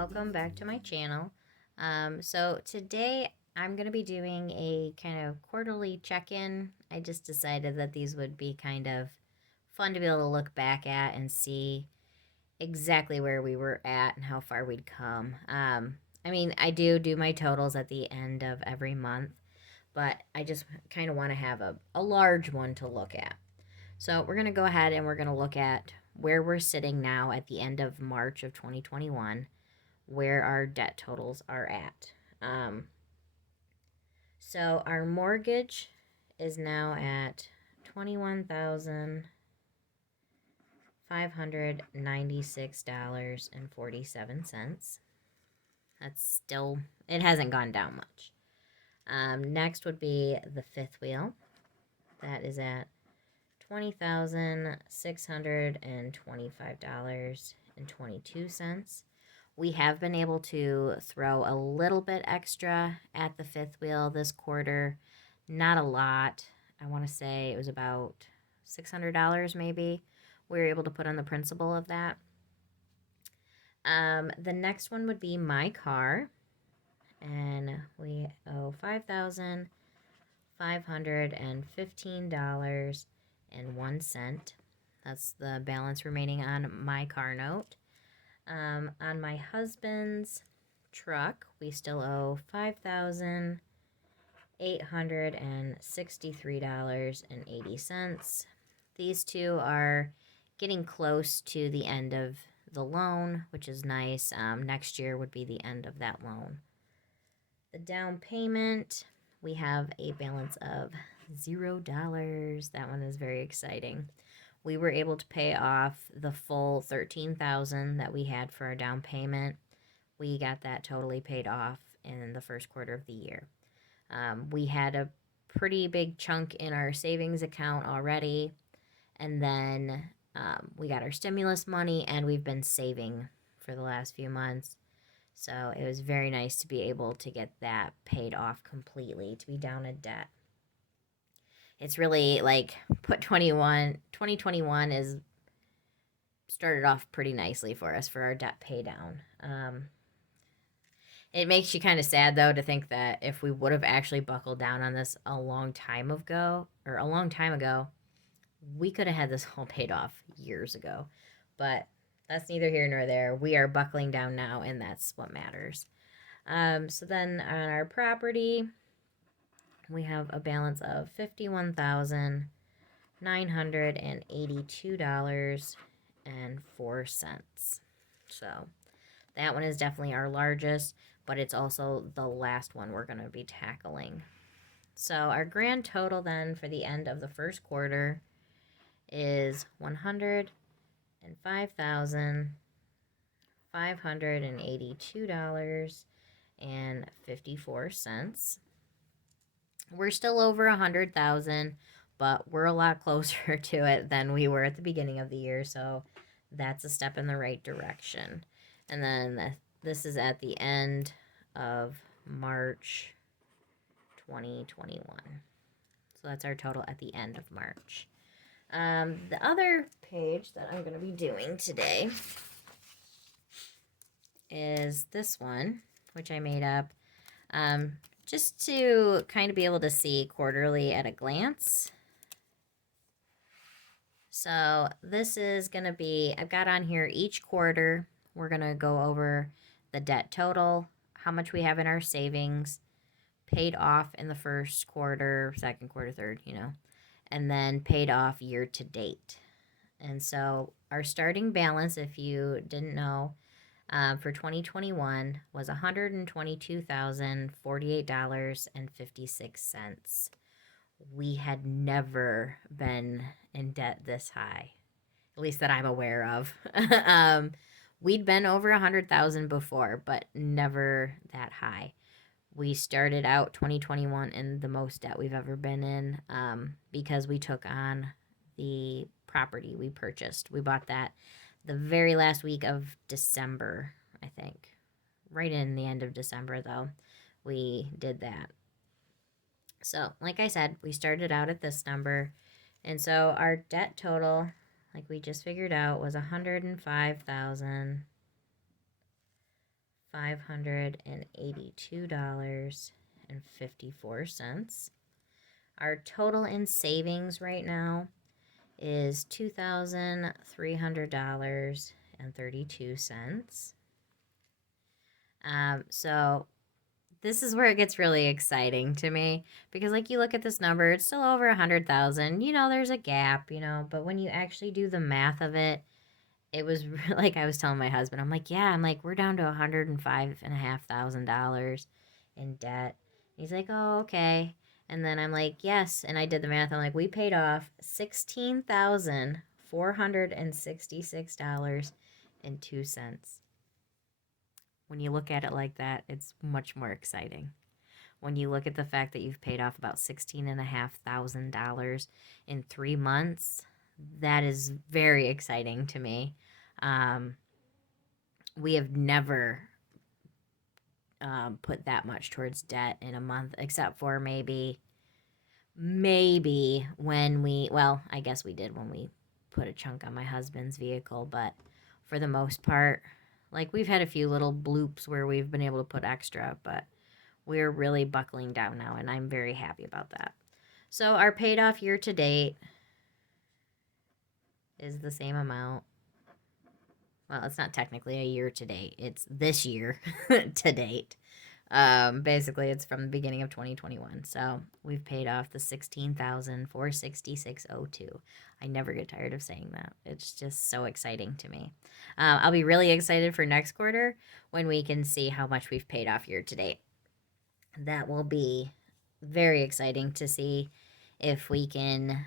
welcome back to my channel. So today I'm going to be doing a kind of quarterly check-in. I just decided that these would be kind of fun to be able to look back at and see exactly where we were at and how far we'd come. I do my totals at the end of every month, but I just kind of want to have a large one to look at. So we're going to go ahead and we're going to look at where we're sitting now at the end of March of 2021, where our debt totals are at. So our mortgage is now at $21,596.47. That's still, it hasn't gone down much. Next would be the fifth wheel. That is at $20,625.22. We have been able to throw a little bit extra at the fifth wheel this quarter. Not a lot. I want to say it was about $600 maybe. We were able to put on the principal of that. The next one would be my car. And we owe $5,515.01. That's the balance remaining on my car note. On my husband's truck, we still owe $5,863.80. These two are getting close to the end of the loan, which is nice. Next year would be the end of that loan. The down payment, we have a balance of $0. That one is very exciting. We were able to pay off the full $13,000 that we had for our down payment. We got that totally paid off in the first quarter of the year. We had a pretty big chunk in our savings account already, and then we got our stimulus money, and we've been saving for the last few months. So it was very nice to be able to get that paid off completely, to be down in debt. It's really like 2021 is started off pretty nicely for us for our debt pay down. It makes you kind of sad though to think that if we would have actually buckled down on this a long time ago, we could have had this all paid off years ago. But that's neither here nor there. We are buckling down now, and that's what matters. So then on our property, we have a balance of $51,982.04. So that one is definitely our largest, but it's also the last one we're going to be tackling. So our grand total then for the end of the first quarter is $105,582.54. We're still over 100,000, but we're a lot closer to it than we were at the beginning of the year, so that's a step in the right direction. And then this is at the end of March 2021. So that's our total at the end of March. The other page that I'm going to be doing today is this one, which I made up just to kind of be able to see quarterly at a glance. So this is going to be, I've got on here each quarter, we're going to go over the debt total, how much we have in our savings, paid off in the first quarter, second quarter, third, and then paid off year to date. And so our starting balance, if you didn't know, for 2021 was $122,048.56. We had never been in debt this high, at least that I'm aware of. We'd been over 100,000 before, but never that high. We started out 2021 in the most debt we've ever been in because we took on the property we purchased. We bought that the very last week of December, I think. Right in the end of December, though, we did that. So, like I said, we started out at this number. And so our debt total, like we just figured out, was $105,596 $582.54. Our total in savings right now is $2,300.32. So this is where it gets really exciting to me because, like, you look at this number, it's still over 100,000. There's a gap, but when you actually do the math of it, it was like I was telling my husband, I'm like, yeah, we're down to $105,500 in debt. He's like, oh, okay. And then I'm like, yes. And I did the math. I'm like, we paid off $16,466.02. When you look at it like that, it's much more exciting. When you look at the fact that you've paid off about $16,500 in 3 months, that is very exciting to me. We have never put that much towards debt in a month, except for maybe when I guess we did when we put a chunk on my husband's vehicle, but for the most part, like, we've had a few little bloops where we've been able to put extra, but we're really buckling down now, and I'm very happy about that. So our paid off year to date is the same amount. Well, it's not technically a year to date. It's this year to date. Basically, it's from the beginning of 2021. So we've paid off the $16,466.02. I never get tired of saying that. It's just so exciting to me. I'll be really excited for next quarter when we can see how much we've paid off year to date. That will be very exciting to see if we can.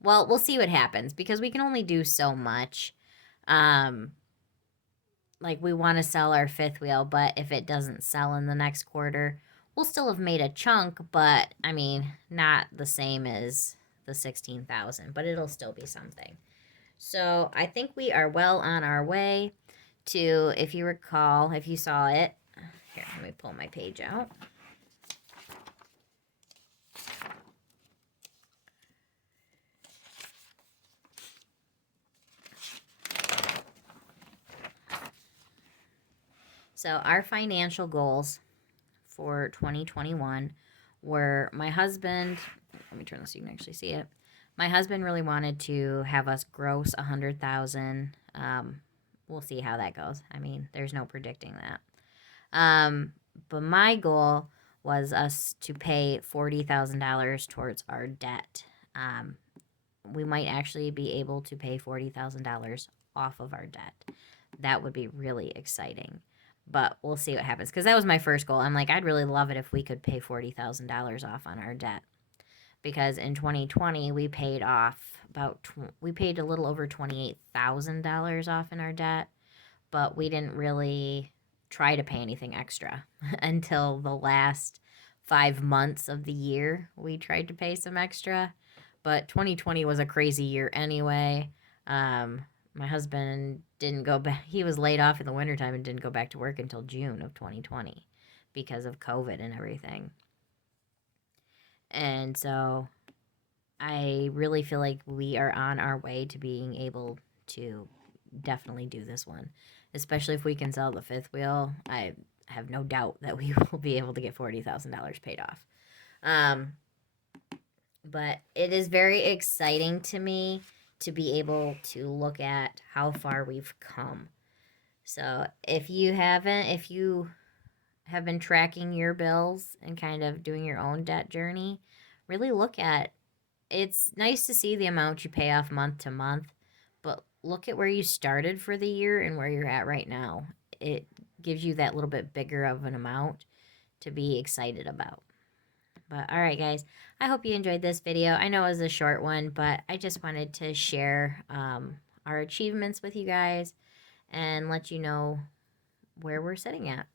Well, we'll see what happens because we can only do so much. Like, we want to sell our fifth wheel, but if it doesn't sell in the next quarter, we'll still have made a chunk, but not the same as the 16,000, but it'll still be something. So I think we are well on our way to, if you recall, if you saw it, here, let me pull my page out. So our financial goals for 2021 were, my husband, let me turn this so you can actually see it. My husband really wanted to have us gross 100,000. We'll see how that goes. There's no predicting that. But my goal was us to pay $40,000 towards our debt. We might actually be able to pay $40,000 off of our debt. That would be really exciting. But we'll see what happens, because that was my first goal. I'm like, I'd really love it if we could pay $40,000 off on our debt, because in 2020 we paid off we paid a little over $28,000 off in our debt, but we didn't really try to pay anything extra until the last 5 months of the year. We tried to pay some extra, but 2020 was a crazy year anyway. My husband didn't go back. He was laid off in the wintertime and didn't go back to work until June of 2020 because of COVID and everything. And so I really feel like we are on our way to being able to definitely do this one, especially if we can sell the fifth wheel. I have no doubt that we will be able to get $40,000 paid off. But it is very exciting to me to be able to look at how far we've come. So if you have been tracking your bills and kind of doing your own debt journey, really look at, it's nice to see the amount you pay off month to month, but look at where you started for the year and where you're at right now. It gives you that little bit bigger of an amount to be excited about. But all right, guys, I hope you enjoyed this video. I know it was a short one, but I just wanted to share our achievements with you guys and let you know where we're sitting at.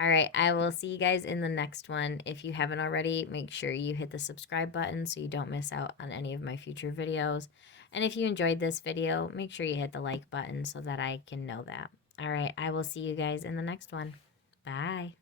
All right, I will see you guys in the next one. If you haven't already, make sure you hit the subscribe button so you don't miss out on any of my future videos. And if you enjoyed this video, make sure you hit the like button so that I can know that. All right, I will see you guys in the next one. Bye.